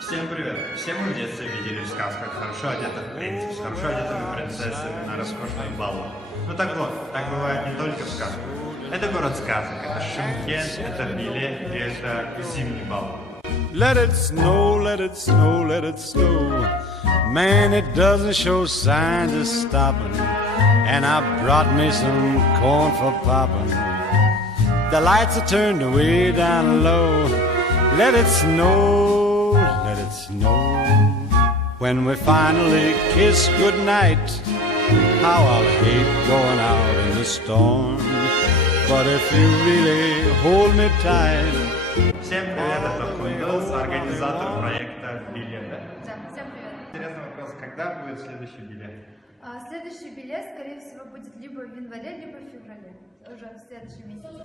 Всем привет! Все мы в детстве видели в сказках хорошо одетых принцев с хорошо одетыми принцессами на роскошных баллах. Ну так вот, так бывает не только в сказках. Это город сказок, это Шымкент, это Билет и это зимний бал. Let it snow, let it snow, let it snow. Man, it doesn't show signs of stopping. And I brought me some corn for popping. The lights are turned way down low. Let it snow, let it snow. When we finally kiss goodnight, how I'll hate going out in the storm. But if you really hold me tight. Всем привет, это Кундус, организатор проекта «Билеты». Да, всем привет. Интересный вопрос, когда будет следующий билет? Следующий билет, скорее всего, будет либо в январе, либо в феврале, уже в следующем месяце.